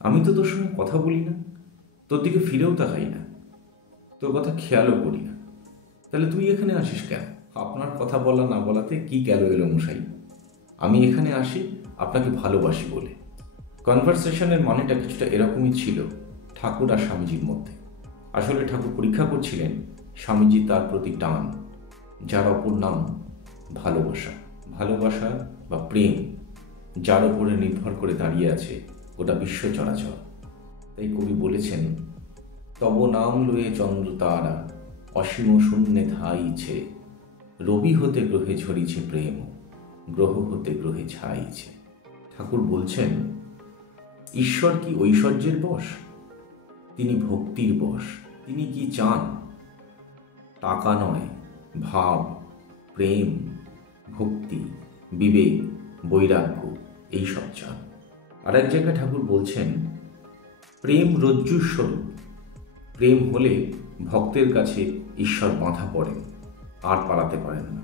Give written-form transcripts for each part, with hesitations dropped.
আমি তো তোর সঙ্গে কথা বলি না, তোর দিকে ফিরেও তাকাই না, তোর কথা খেয়ালও করি না, তাহলে তুই এখানে আসিস কেন? আপনার কথা বলা না বলাতে কি গেল এলো মশাই? আমি এখানে আসি আপনাকে ভালোবাসি বলে। কনভারসেশনের মানেটা কিছুটা এরকমই ছিল ঠাকুর আর স্বামীজির মধ্যে। আসলে ঠাকুর পরীক্ষা করছিলেন স্বামীজি তার প্রতি টান, যার অপর নাম ভালোবাসা। ভালোবাসা বা প্রেম, যার উপরে নির্ভর করে দাঁড়িয়ে আছে গোটা বিশ্ব চরাচর। তাই কবি বলেছেন, তব নাম লয়ে চন্দ্র তারা, অসীম শূন্যে ধাইছে, রবি হতে গ্রহে ঝরিছে প্রেম, গ্রহ হতে গ্রহে ছাইছে। ঠাকুর বলছেন, ঈশ্বর কি ঐশ্বর্যের বশ? তিনি ভক্তির বশ। তিনি কি চান? টাকা নয়, ভাব, প্রেম, ভক্তি, বিবেক, বৈরাগ্য এইসব চান। আর এক জায়গায় ঠাকুর বলছেন, প্রেম রজ্জুর স্বরূপ। প্রেম হলে ভক্তের কাছে ঈশ্বর বাঁধা পড়েন, আর পালাতে পারেন না।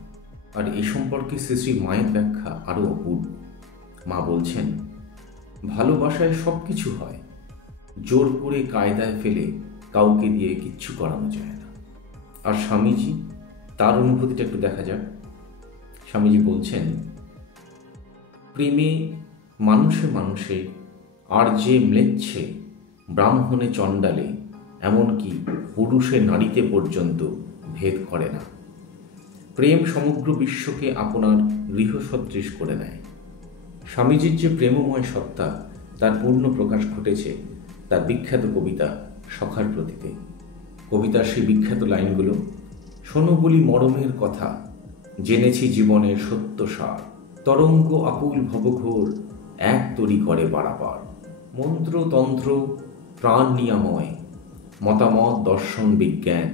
আর এ সম্পর্কে শ্রী শ্রী মায়ের ব্যাখ্যা আরও অপূর্ব। মা বলছেন, ভালোবাসায় সব কিছু হয়, জোর করে কায়দায় ফেলে কাউকে দিয়ে কিচ্ছু করানো যায় না। আর স্বামীজি, তার অনুভূতিটা একটু দেখা যাক। স্বামীজি বলছেন, প্রেমে মানুষে মানুষে আর যে ম্লেচ্ছে, ব্রাহ্মণে চণ্ডালে, এমনকি পুরুষে নারীতে পর্যন্ত ভেদ করে না। প্রেম সমগ্র বিশ্বকে আপনার গৃহসদৃশ করে নেয়। স্বামীজির যে প্রেমময় সত্তা, তার পূর্ণ প্রকাশ ঘটেছে তার বিখ্যাত কবিতা সখার প্রতীকে। কবিতার সেই বিখ্যাত লাইনগুলো, শোনো বলি মরমের কথা, জেনেছি জীবনের সত্য সার, তরঙ্গ আকুল ভবঘোর, এক তরি করে বাড়াবার, মন্ত্র তন্ত্র প্রাণ নিয়াময়, মতামত দর্শন বিজ্ঞান,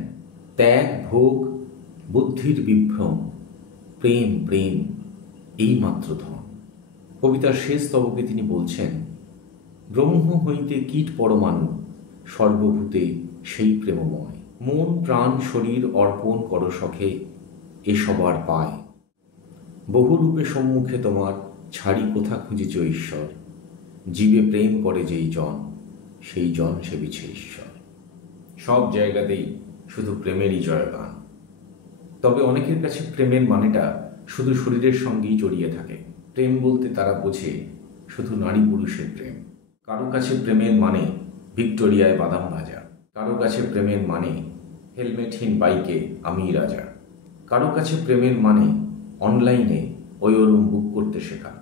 ত্যাগ ভোগ বুদ্ধির বিভ্রম, প্রেম প্রেম এই মাত্র ধন। কবিতার শেষ স্তবকে তিনি বলছেন, ব্রহ্ম হইতে কীট পরমাণু, সর্বভূতে সেই প্রেমময়, মন প্রাণ শরীর অর্পণ কর সখে, এ সবার পায়, বহুরূপে সম্মুখে তোমার, ছাড়ি কোথা খুঁজিছ ঈশ্বর, জীবে প্রেম করে যেই জন, সেই জন সেবিছে ঈশ্বর। সব জায়গাতেই শুধু প্রেমেরই জয়গান। তবে অনেকের কাছে প্রেমের মানেটা শুধু শরীরের সঙ্গেই জড়িয়ে থাকে। প্রেম বলতে তারা বোঝে শুধু নারী পুরুষের প্রেম। কারো কাছে প্রেমের মানে ভিক্টোরিয়ায় বাদাম ভাজা, কারো কাছে প্রেমের মানে হেলমেটহীন বাইকে আমি রাজা, কারো কাছে প্রেমের মানে অনলাইনে ওই রুম বুক করতে শেখা,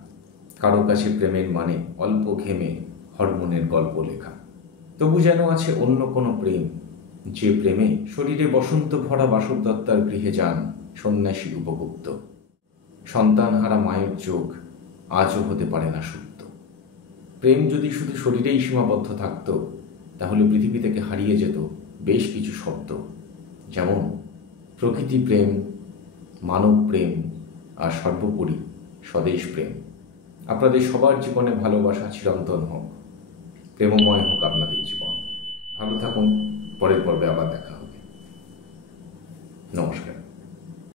কারো কাছে প্রেমের মানে অল্প ঘেমে হরমোনের গল্প লেখা। তবু যেন আছে অন্য কোনো প্রেম, যে প্রেমে শরীরে বসন্ত ভরা বাসবদত্তার গৃহে যান সন্ন্যাসী উপগুপ্ত। সন্তানহারা মায়ের চোখ আজও হতে পারে না সুপ্ত। প্রেম যদি শুধু শরীরেই সীমাবদ্ধ থাকত, তাহলে পৃথিবী থেকে হারিয়ে যেত বেশ কিছু শব্দ, যেমন প্রকৃতি প্রেম, মানব প্রেম, আর সর্বোপরি স্বদেশ প্রেম। আপনাদের সবার জীবনে ভালোবাসা চিরন্তন হোক, প্রেমময় হোক আপনাদের জীবন। ভালো থাকুন, পরের পর্বে আবার দেখা হবে। নমস্কার।